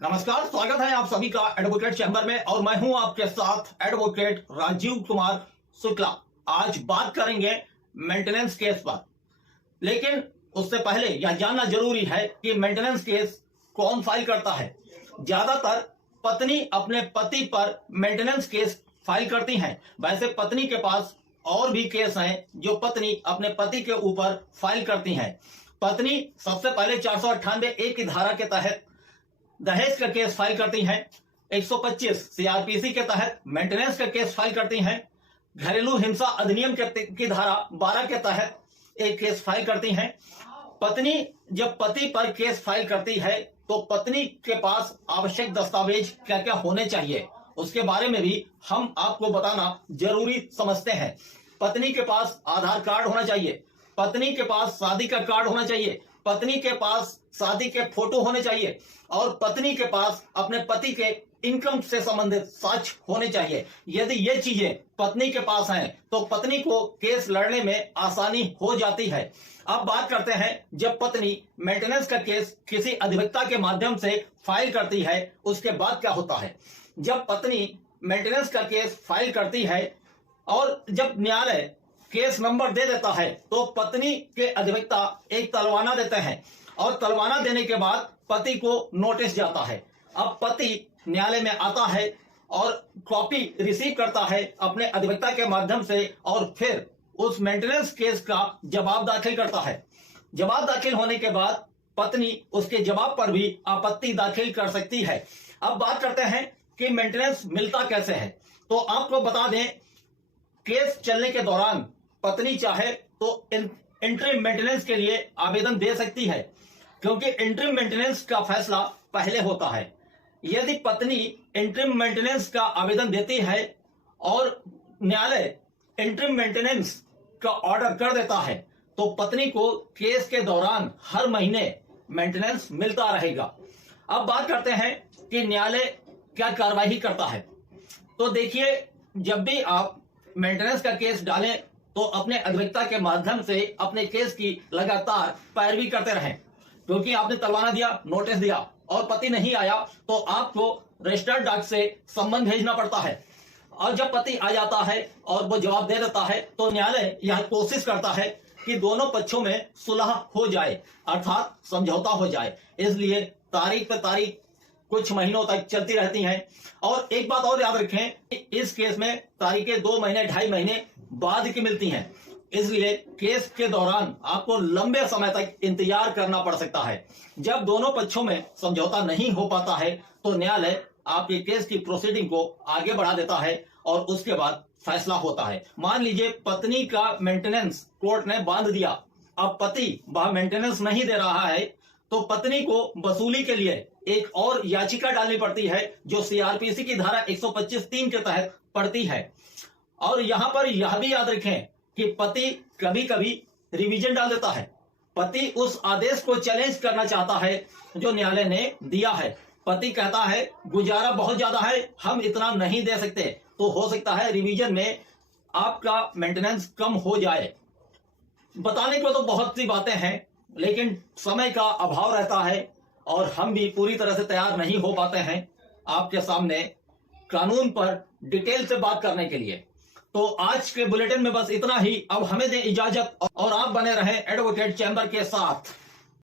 नमस्कार, स्वागत है आप सभी का एडवोकेट चैंबर में और मैं हूं आपके साथ एडवोकेट राजीव कुमार शुक्ला। आज बात करेंगे मेंटेनेंस केस पर, लेकिन उससे पहले यह जानना जरूरी है कि मेंटेनेंस केस कौन फाइल करता है। ज्यादातर पत्नी अपने पति पर मेंटेनेंस केस फाइल करती हैं। वैसे पत्नी के पास और भी केस हैं जो पत्नी अपने पति के ऊपर फाइल करती हैं। पत्नी सबसे पहले 498 की धारा के तहत दहेज का केस फाइल करती हैं। 125 सीआरपीसी के तहत मेंटेनेंस का केस फाइल करती हैं। घरेलू हिंसा अधिनियम की धारा 12 के तहत एक केस फाइल करती हैं। पत्नी जब पति पर केस फाइल करती है तो पत्नी के पास आवश्यक दस्तावेज क्या क्या होने चाहिए उसके बारे में भी हम आपको बताना जरूरी समझते हैं। पत्नी के पास आधार कार्ड होना चाहिए, पत्नी के पास शादी का कार्ड होना चाहिए, पत्नी के पास शादी के फोटो होने चाहिए और पत्नी के पास अपने पति के इनकम से संबंधित साक्ष्य होने चाहिए। यदि ये चीजें पत्नी के पास हैं तो पत्नी को केस लड़ने में आसानी हो जाती है। अब बात करते हैं जब पत्नी मेंटेनेंस का केस किसी अधिवक्ता के माध्यम से फाइल करती है उसके बाद क्या होता है। जब पत्नी मेंटेनेंस का केस फाइल करती है और जब न्यायालय केस नंबर दे देता है तो पत्नी के अधिवक्ता एक तलवाना देते हैं और तलवाना देने के बाद पति को नोटिस जाता है। अब पति न्यायालय में आता है और कॉपी रिसीव करता है अपने अधिवक्ता के माध्यम से और फिर उस मेंटेनेंस केस का जवाब दाखिल करता है। जवाब दाखिल होने के बाद पत्नी उसके जवाब पर भी आपत्ति दाखिल कर सकती है। अब बात करते हैं कि मेंटेनेंस मिलता कैसे है। तो आपको बता दें, केस चलने के दौरान पत्नी चाहे तो इंटरिम मेंटेनेंस के लिए आवेदन दे सकती है, क्योंकि इंटरिम मेंटेनेंस का फैसला पहले होता है। यदि पत्नी इंटरिम मेंटेनेंस का आवेदन देती है और न्यायालय इंटरिम मेंटेनेंस का ऑर्डर कर देता है तो पत्नी को केस के दौरान हर महीने मेंटेनेंस मिलता रहेगा। अब बात करते हैं कि न्यायालय क्या कार्रवाई करता है। तो देखिए, जब भी आप मेंटेनेंस का केस डालें तो अपने अधिवक्ता के माध्यम से अपने केस की लगातार पैरवी करते रहें, क्योंकि आपने तलवाना दिया, नोटिस दिया और पति नहीं आया तो आपको रजिस्टर्ड डाक से संबंध भेजना पड़ता है। और जब पति आ जाता है और वो जवाब दे देता है तो न्यायालय यह कोशिश करता है कि दोनों पक्षों में सुलह हो जाए, अर्थात समझौता हो जाए। इसलिए तारीख पर तारीख कुछ महीनों तक चलती रहती हैं। और एक बात और याद रखें, इस केस में तारीखें 2 महीने 2.5 महीने बाद की मिलती हैं। इसलिए केस के दौरान आपको लंबे समय तक इंतजार करना पड़ सकता है। जब दोनों पक्षों में समझौता नहीं हो पाता है तो न्यायालय आपके केस की प्रोसीडिंग को आगे बढ़ा देता है और उसके बाद फैसला होता है। मान लीजिए पत्नी का मेंटेनेंस कोर्ट ने बांध दिया, अब पति वह मेंटेनेंस नहीं दे रहा है तो पत्नी को वसूली के लिए एक और याचिका डालनी पड़ती है जो सीआरपीसी की धारा 125(3) के तहत पड़ती है। और यहां पर यह भी याद रखें कि पति कभी कभी रिवीजन डाल देता है। पति उस आदेश को चैलेंज करना चाहता है जो न्यायालय ने दिया है। पति कहता है गुजारा बहुत ज्यादा है, हम इतना नहीं दे सकते, तो हो सकता है रिवीजन में आपका मेंटेनेंस कम हो जाए। बताने को तो बहुत सी बातें हैं, लेकिन समय का अभाव रहता है और हम भी पूरी तरह से तैयार नहीं हो पाते हैं आपके सामने कानून पर डिटेल से बात करने के लिए। तो आज के बुलेटिन में बस इतना ही। अब हमें दें इजाजत और आप बने रहें एडवोकेट चैंबर के साथ।